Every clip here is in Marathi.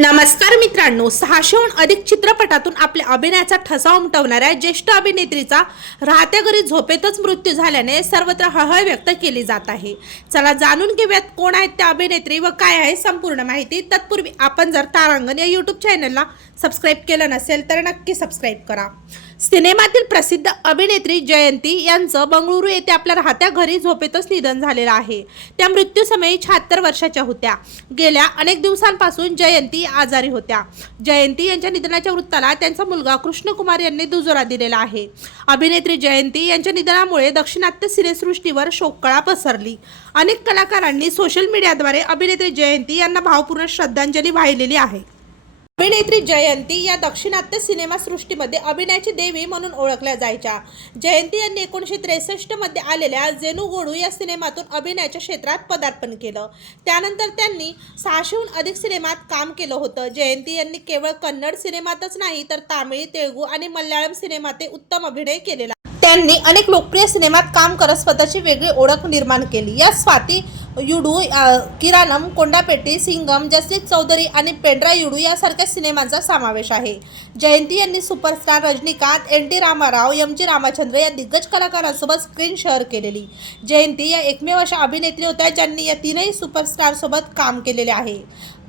नमस्कार मित्रांनो सहाशेहून अधिक चित्रपटातून आपल्या अभिनयाचा ठसा उमटवणाऱ्या ज्येष्ठ अभिनेत्रीचा राहत्या घरी झोपेतच मृत्यू झाल्याने सर्वत्र हळहळ व्यक्त केली जात आहे. चला जाणून घेऊयात कोण आहेत त्या अभिनेत्री व काय आहे संपूर्ण माहिती. तत्पूर्वी आपण जर तारांगण या यूट्यूब चॅनलला सबस्क्राईब केलं नसेल तर नक्की सबस्क्राईब करा. सिनेमातील प्रसिद्ध अभिनेत्री जयंती यांचं बंगळुरू येथे आपल्या राहत्या घरी झोपेतच निधन झालेलं आहे. त्या मृत्यूसमयी शहात्तर वर्षाच्या होत्या. गेल्या अनेक दिवसांपासून जयंती आजारी होत्या. जयंती यांच्या निधनाच्या वृत्ताला त्यांचा मुलगा कृष्णकुमार यांनी दुजोरा दिलेला आहे. अभिनेत्री जयंती यांच्या निधनामुळे दक्षिणात्य सिनेसृष्टीवर शोककळा पसरली. अनेक कलाकारांनी सोशल मीडियाद्वारे अभिनेत्री जयंती यांना भावपूर्ण श्रद्धांजली वाहिलेली आहे. अभिनेत्री जयंती या दक्षिणात्य सिनेमासृष्टीमध्ये अभिनयाची देवी म्हणून ओळखल्या जायच्या. जयंती यांनी एकोणीसशे त्रेसष्टमध्ये आलेल्या जेनू गोडू या सिनेमातून अभिनयाच्या क्षेत्रात पदार्पण केलं. त्यानंतर त्यांनी सहाशेहून अधिक सिनेमात काम केलं होतं. जयंती यांनी केवळ कन्नड सिनेमातच नाही तर तामिळ तेलुगू आणि मल्याळम सिनेमात उत्तम अभिनय केलेला. त्यांनी अनेक लोकप्रिय सिनेमात काम करत स्वतःची वेगळी ओळख निर्माण केली. या स्वाती युडू किराणम कोंडापेटी सिंगम जसलीत चौधरी आणि पेंड्रा युडू यासारख्या सिनेमांचा समावेश आहे. जयंती यांनी superstar Rajinikanth N T Rama Rao M G Ramachandra या दिग्गज कलाकारांसोबत स्क्रीन शेअर केलेली. जयंती या एकमेव अशा अभिनेत्री होत्या ज्यांनी या तीनही सुपरस्टारसोबत काम केलेले आहे.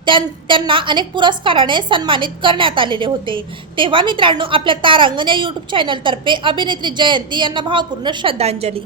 त्यां त्यांना अनेक पुरस्काराने सन्मानित करण्यात आलेले होते. तेव्हा मित्रांनो आपल्या तारांगण या यूट्यूब चॅनलतर्फे अभिनेत्री जयंती यांना भावपूर्ण श्रद्धांजली.